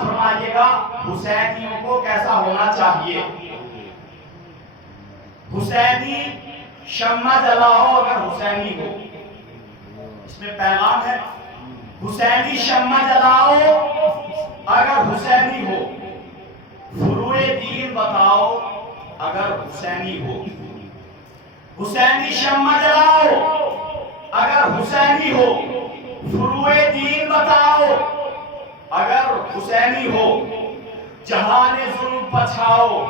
فرمائیے گا حسینیوں کو کیسا ہونا چاہیے. حسینی شمع جلاؤ اگر حسینی ہو. اس میں پیغام ہے حسینی شمع جلاؤ اگر حسینی ہو. فروع دین بتاؤ اگر حسینی ہو. حسینی شمع جلاؤ اگر حسینی ہو. فروع دین بتاؤ اگر حسینی ہو. جہان ظلم پچھاؤ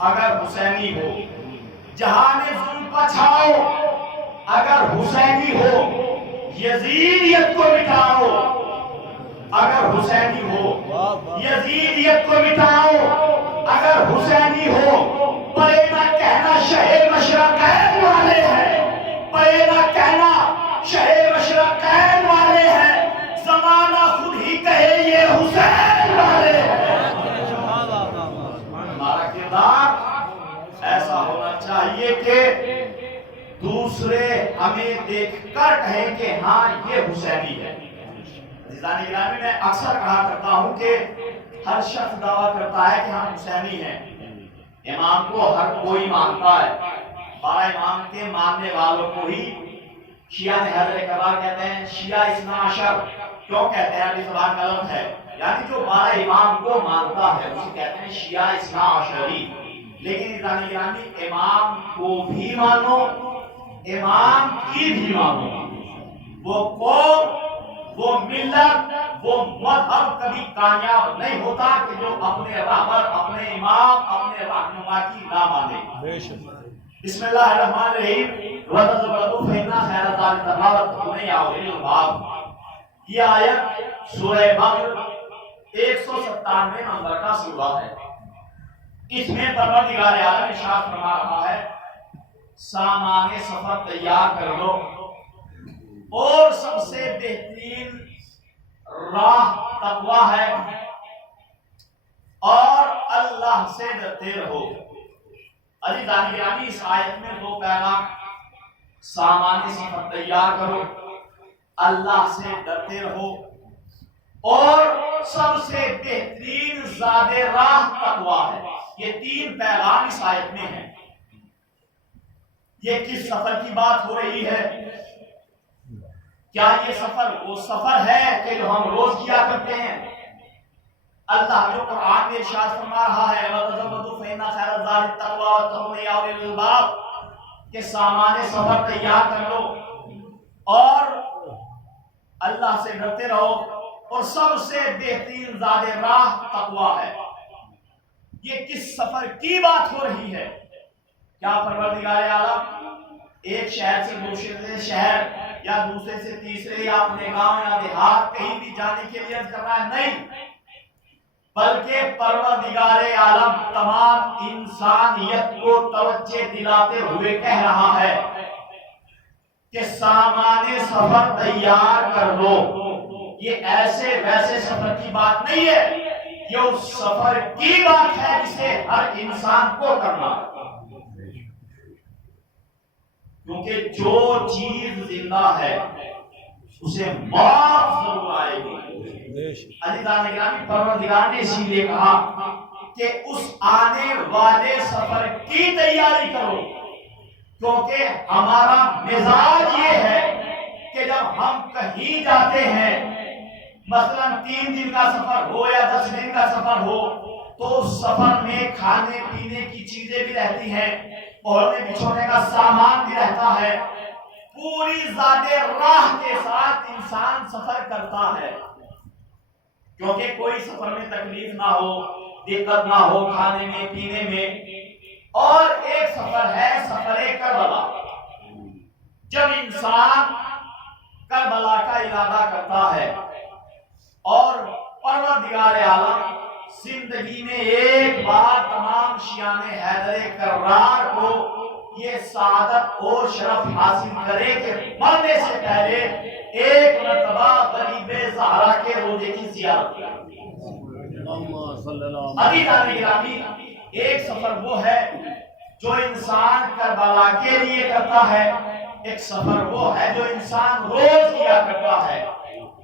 اگر حسینی ہو. جہان ظلم پچھاؤ اگر حسینی ہو. یزیدیت کو مٹاؤ اگر حسینی ہو. یزیدیت کو مٹاؤ اگر حسینی ہو. پڑے نہ کہنا شہ مشرقین والے ہیں. پڑے نہ کہنا شہ مشرقین والے ہیں. زمانہ خود ہی کہے یہ حسین والے ہیں. ہمارا کردار ایسا ہونا چاہیے کہ دوسرے ہمیں دیکھ کر کہیں کہ ہاں یہ حسینی ہے. عزیزان گرامی میں اکثر کہا کرتا ہوں کہ ہر شخص دعویٰ کرتا ہے کہ ہم حسینی ہیں. امام کو ہر کوئی مانتا ہے. 12 امام کے ماننے والوں کو ہی شیعہ نے حضرت کرار کہتے ہیں. شیعہ اثنا عشر کیوں کہتے ہیں؟ ابھی زبان غلط ہے. یعنی جو 12 امام کو مانتا ہے اسے کہتے ہیں شیعہ اثنا عشری. لیکن عزیزان گرامی امام کو بھی مانو, امام کی بھی مانو. وہ قوم, وہ ملت, وہ مذہب کبھی کامیاب نہیں ہوتا کہ جو اپنے رہبر, اپنے امام, اپنے رہنما کی نہ مانے. بسم اللہ الرحمن الرحیم. وَتَذَكَّرُوا فَإِنَّ خَيْرَ الزَّادِ التَّقْوَىٰ یا اولي الالباب. یہ آیت سورہ بقرہ 197 نمبر کا سورہ ہے. اس میں پروردگار عالم ارشاد فرما رہا ہے سامان سفر تیار کر لو اور سب سے بہترین راہ تقویٰ ہے اور اللہ سے ڈرتے رہو. عزیزان گرامی اس آیت میں 2 پیغام. سامان سفر تیار کرو, اللہ سے ڈرتے رہو اور سب سے بہترین زاد راہ تقویٰ ہے. یہ 3 پیغام اس آیت میں ہیں. یہ کس سفر کی بات ہو رہی ہے؟ کیا یہ سفر وہ سفر ہے کہ جو ہم روز کیا کرتے ہیں؟ اللہ جو قرآن میں ارشاد فرما رہا ہے وَتَزَوَّدُوا فَإِنَّ خَيْرَ الزَّادِ التَّقْوَىٰ وَاتَّقُونِ يَا أُولِي الْأَلْبَابِ کہ سامان سفر تیار کر لو اور اللہ سے ڈرتے رہو اور سب سے بہترین زاد راہ تقویٰ ہے. یہ کس سفر کی بات ہو رہی ہے؟ کیا پروردگار عالم ایک شہر سے دوسرے شہر یا دوسرے سے تیسرے یا اپنے گاؤں یا دیہات کہیں بھی جانے کے لیے عرض کر رہا ہے؟ نہیں, بلکہ پروردگار عالم تمام انسانیت کو توجہ دلاتے ہوئے کہہ رہا ہے کہ سامان سفر تیار کر لو. یہ ایسے ویسے سفر کی بات نہیں ہے, یہ اس سفر کی بات ہے جسے ہر انسان کو کرنا ہے. کیونکہ جو چیز زندہ ہے اسے موت ضرور آئے گی. عزیزان گرامی پروردگار نے اسی لیے کہا کہ اس آنے والے سفر کی تیاری کرو, کیونکہ ہمارا مزاج یہ ہے کہ جب ہم کہیں جاتے ہیں مثلا 3 دن کا سفر ہو یا 10 دن کا سفر ہو تو اس سفر میں کھانے پینے کی چیزیں بھی رہتی ہیں, اوڑھنے بچھونے کا سامان بھی رہتا ہے. پوری زاد راہ کے ساتھ انسان سفر کرتا ہے کیونکہ کوئی سفر میں تکلیف نہ ہو, دقت نہ ہو کھانے میں پینے میں. اور ایک سفر ہے سفر کربلا. جب انسان کربلا کا ارادہ کرتا ہے اور پروردگار عالم زندگی میں ایک بار تمام شیعان حیدر کرار کو یہ سعادت اور شرف حاصل کرے کہ مرنے سے پہلے ایک مرتبہ غریب زہرا کے روضے کی زیارت کرے. عزیزان گرامی ایک سفر وہ ہے جو انسان کربلا کے لیے کرتا ہے, ایک سفر وہ ہے جو انسان روز کیا کرتا ہے.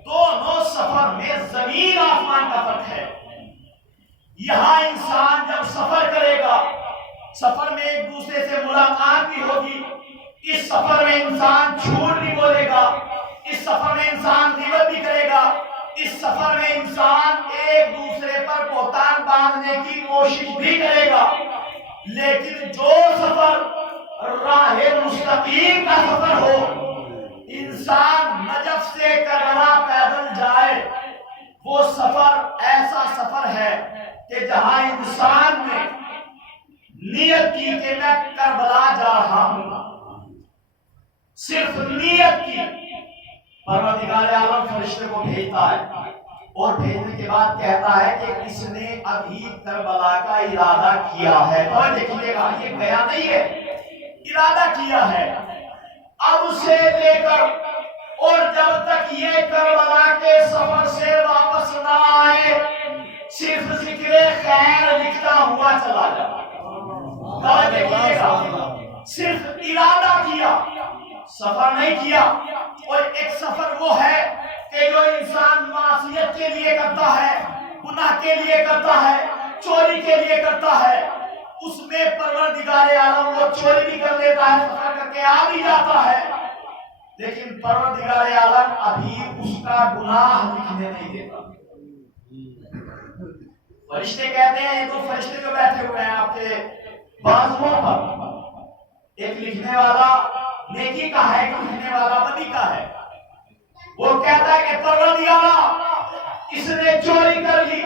دونوں سفر میں زمین آسمان کا فرق ہے. یہاں انسان جب سفر کرے گا، سفر میں ایک دوسرے سے ملاقات بھی ہوگی، اس سفر میں انسان جھوٹ بھی بولے گا، اس سفر میں انسان غیبت بھی کرے گا، اس سفر میں انسان ایک دوسرے پر بہتان باندھنے کی کوشش بھی کرے گا، لیکن جو سفر راہ مستقیم کا سفر ہو، انسان نجف سے کربلا پیدل جائے، وہ سفر ایسا سفر ہے کہ جہاں انسان نے نیت کی کہ میں کربلا جا رہا ہوں، صرف نیت کی، پروردگار عالم فرشتے کو بھیجتا ہے اور بھیجنے کے بعد کہتا ہے کہ اس نے ابھی کربلا کا ارادہ کیا ہے۔ اور دیکھیے گا، یہ گیا نہیں ہے، ارادہ کیا ہے۔ اب اسے لے کر اور جب تک یہ کربلا کے سفر سے واپس نہ آئے، صرف ذکر خیر لکھتا ہوا چلا جائے۔ اور دیکھیے گا، صرف ارادہ کیا، سفر نہیں کیا۔ اور ایک سفر وہ ہے کہ جو انسان معصیت کے لیے کرتا ہے، گناہ کے لیے کرتا ہے، چوری کے لیے کرتا ہے، اس میں پروردگار عالم وہ چوری بھی کر لیتا ہے، سفر کر کے آ بھی جاتا ہے، لیکن پروردگار عالم ابھی اس کا گناہ لکھنے نہیں دیتا۔ فرشتے کہتے ہیں، یہ تو فرشتے جو بیٹھے ہوئے ہیں آپ کے بازوؤں پر، ایک لکھنے والا نیکی کا ہے، ایک لکھنے والا بدی کا ہے۔ وہ کہتا ہے کہ پروردگار، اس نے چوری کر لی،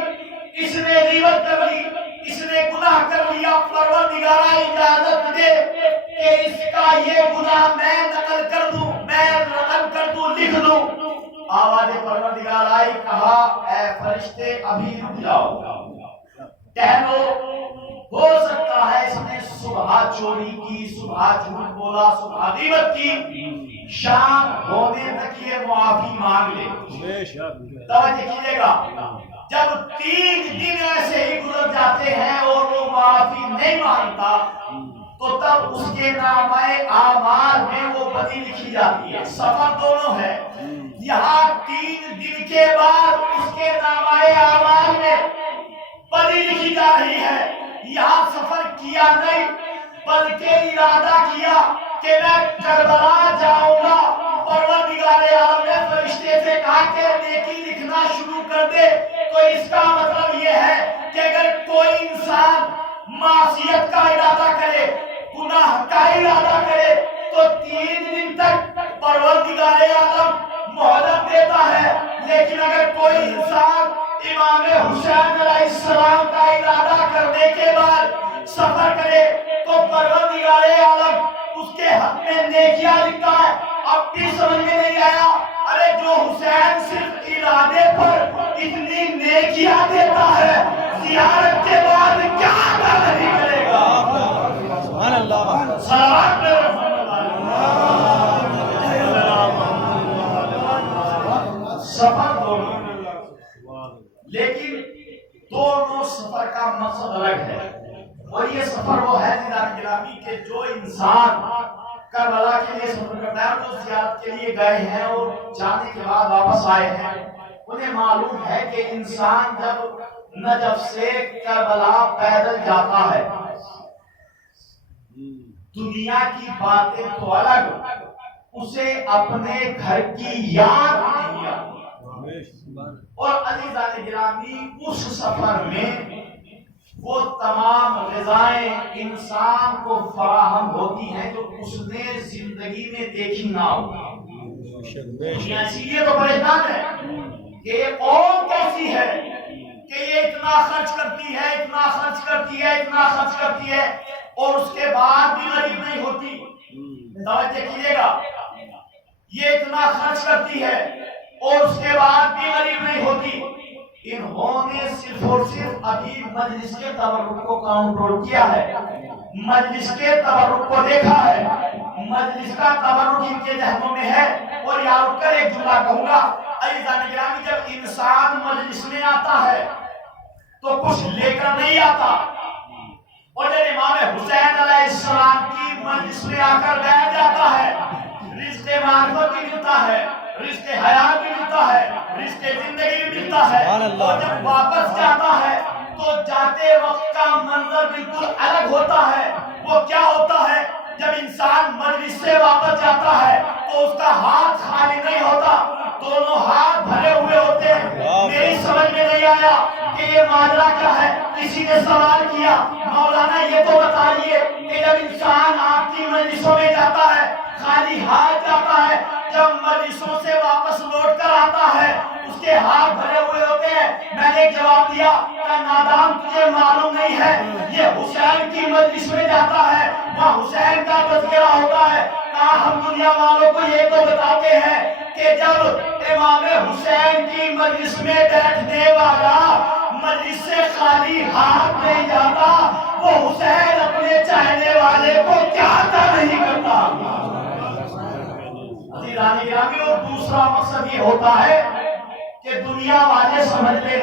اس نے غیبت کر لی، اس نے گناہ کر لیا، پروردگار اجازت دے کہ اس کا یہ گناہ میں نقل کر دوں، میں نقل کر دوں، لکھ دوں۔ آواز پروردگار آئی، کہا اے فرشتے ابھی رک جاؤ، کہہ دو ہو سکتا ہے اس نے صبح چوری کی، صبح جھوٹ بولا، صبح غیبت کی، شام ہونے تک یہ معافی مانگ لے۔ توجہ کیجئے گا، جب 3 دن ایسے ہی گزر جاتے ہیں اور وہ معافی نہیں مانگتا، تو تب اس کے نامۂ اعمال میں وہ بدی لکھی جاتی ہے۔ سفر دونوں ہے، یہاں 3 دن کے بعد اس کے نامۂ اعمال میں بدی لکھی جا رہی ہے۔ یہاں سفر کیا نہیں بلکہ ارادہ کیا کہ میں کربلا جاؤں گا۔ پروردگار عالم نے فرشتے سے کہا کہ نیکی لکھنا شروع کر دے۔ تو اس کا مطلب یہ ہے کہ اگر کوئی انسان معصیت کا ارادہ کرے، گناہ کا ارادہ کرے، تو 3 دن تک پروردگار عالم مہلت دیتا ہے، لیکن اگر کوئی انسان امام حسین علیہ السلام کا ارادہ کرنے کے بعد سفر کرے تو پروردگار عالم اس کے حق میں نیکیاں لکھتا ہے۔ اب بھی سمجھ میں نہیں آیا، ارے جو حسین صرف ارادے پر اتنی نیکیاں دیتا ہے، زیارت کے بعد کیا نہیں کرے گا؟ سبحان اللہ، صلوات سفر دونوں، لیکن دونوں سفر کا مقصد الگ ہے۔ اور یہ سفر وہ ہے دیدار گرامی کہ جو انسان کربلا کے لیے سفر کرتا ہے، جو زیارت کے لیے گئے ہیں اور جانے کے بعد واپس آئے ہیں، انہیں معلوم ہے کہ انسان جب نجف سے کربلا پیدل جاتا ہے، دنیا کی باتیں تو الگ، اسے اپنے گھر کی یاد نہیں آتی۔ اور عزیزان گرامی، اس سفر میں وہ تمام غذائیں انسان کو فراہم ہوتی ہیں جو اس نے زندگی میں دیکھی نہ ہو۔ اسی لیے تو پریشان ہے کہ یہ قوم کیسی ہے کہ یہ اتنا خرچ کرتی ہے، اتنا خرچ کرتی ہے، اتنا خرچ کرتی ہے، اور اس کے بعد بھی غریب نہیں ہوتی۔ توجہ کیجئے گا، یہ اتنا خرچ کرتی ہے اور اس کے بعد بھی غریب نہیں ہوتی۔ انہوں نے صرف اور صرف ابھی مجلس کے تبرک کو کنٹرول کیا ہے، مجلس کے تبرک کو دیکھا ہے، مجلس کا تبرک ان کے ذہنوں میں ہے۔ اور یہاں رک کر ایک جملہ کہوں گا، عزیزان گرامی، جب انسان مجلس میں آتا ہے تو کچھ لے کر نہیں آتا، اور جب امام حسین علیہ السلام کی مجلس میں آ کر بیٹھ جاتا ہے، رزق معرفت بھی ملتا ہے، رزق حیات بھی ملتا ہے، رزق زندگی بھی ملتا ہے، اور جب واپس جاتا ہے تو جاتے وقت کا منظر بالکل الگ ہوتا ہے. وہ کیا ہوتا ہے؟ جب انسان مجلس سے واپس جاتا ہے تو اس کا ہاتھ خالی نہیں ہوتا, دونوں ہاتھ بھرے ہوئے ہوتے ہیں. میری سمجھ میں نہیں آیا کہ یہ ماجرا کیا ہے. کسی نے سوال کیا, مولانا یہ تو بتائیے کہ جب انسان آپ کی مجلسوں میں جاتا ہے خالی ہاتھ جاتا ہے, جب مجلسوں سے واپس لوٹ کر آتا ہے اس کے ہاتھ بھرے ہوئے ہوتے ہیں. میں نے ایک جواب دیا, کیا نادان تجھے معلوم نہیں ہے یہ حسین کی مجلس میں جاتا ہے, وہاں حسین کا تذکرہ ہوتا ہے. کہا ہم دنیا والوں کو یہ تو بتاتے ہیں کہ جب امام حسین کی مجلس میں بیٹھنے والا مجلس سے خالی ہاتھ نہیں جاتا, وہ حسین اپنے چاہنے والے کو کیا نہیں کرتا. عزیزان گرامی, اور دوسرا مقصد یہ ہوتا ہے کہ دنیا والے سمجھ لے,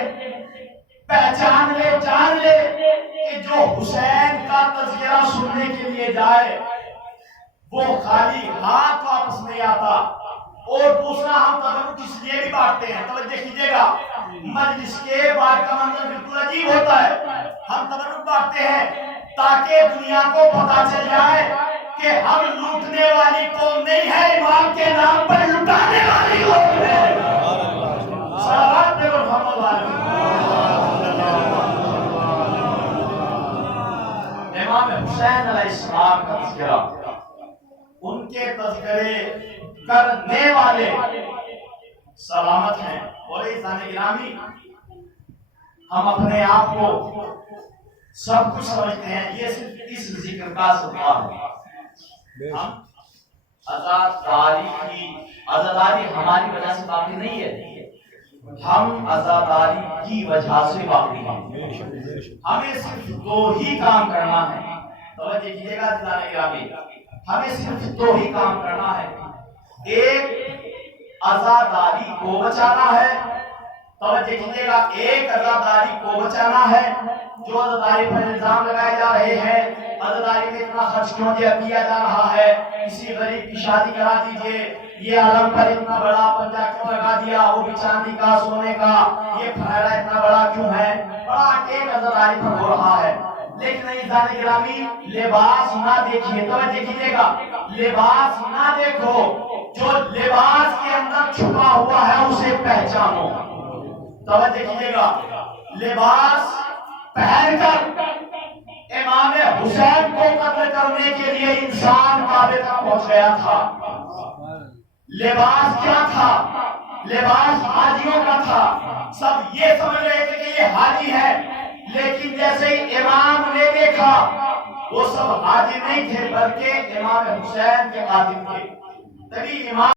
پہچان لے, جان لے کہ جو حسین کا تذکرہ سننے کے لیے جائے وہ خالی ہاتھ واپس نہیں آتا. اور دوسرا, ہم تبرک اس لیے بھی بانٹتے ہیں, توجہ کیجیے گا, مجلس کے بعد کا منظر بالکل عجیب ہوتا ہے. ہم تبرک بانٹتے ہیں تاکہ دنیا کو پتا چل جائے کہ ہم لوٹنے والی قوم نہیں ہے, امام کے نام پر لٹانے والی قوم ہے. صلوات پہ محمد علیہ. امام حسین علیہ السلام کا تذکرہ, ان کے تذکرے کرنے والے سلامت ہیں. اور عزیزان گرامی, ہم اپنے آپ کو سب کچھ سمجھتے ہیں, یہ صرف اس ذکر کا سبب ہے. ہم عزاداری ہماری وجہ سے باقی نہیں ہے, ہم عزاداری کی وجہ سے باقی ہیں. ہمیں صرف دو ہی کام کرنا ہے. توجہ کیجیے گا عزیزان گرامی, ہمیں صرف دو ہی کام کرنا ہے. ایک عزاداری کو بچانا ہے. توجہ کیجیے گا, ایک عزاداری کو بچانا ہے. جو عزاداری پر الزام لگائے جا رہے ہیں, عزاداری میں اتنا خرچ کیوں کیا جا رہا ہے, کسی غریب کی شادی کرا دیجئے, یہ علم پر اتنا بڑا پنجہ کیوں لگا دیا, وہ بھی چاندی کا سونے کا, یہ پھیلا اتنا بڑا کیوں ہے, بڑا ایک عزاداری پر ہو رہا ہے. لیکن عزیزان گرامی, لباس نہ دیکھیے, توجہ کیجیے گا, لباس نہ دیکھو, جو لباس کے اندر چھپا ہوا ہے اسے پہچانو. توجہ کیجیے گا, لباس پہن کر امام حسین کو قتل کرنے کے لیے انسان کعبے تک پہنچ گیا تھا. لباس کیا تھا؟ لباس حاجیوں کا تھا. سب یہ سمجھ رہے تھے کہ یہ حاجی ہے, لیکن جیسے ہی امام نے دیکھا وہ سب حاجی نہیں تھے بلکہ امام حسین کے قاتل تھے. تبھی امام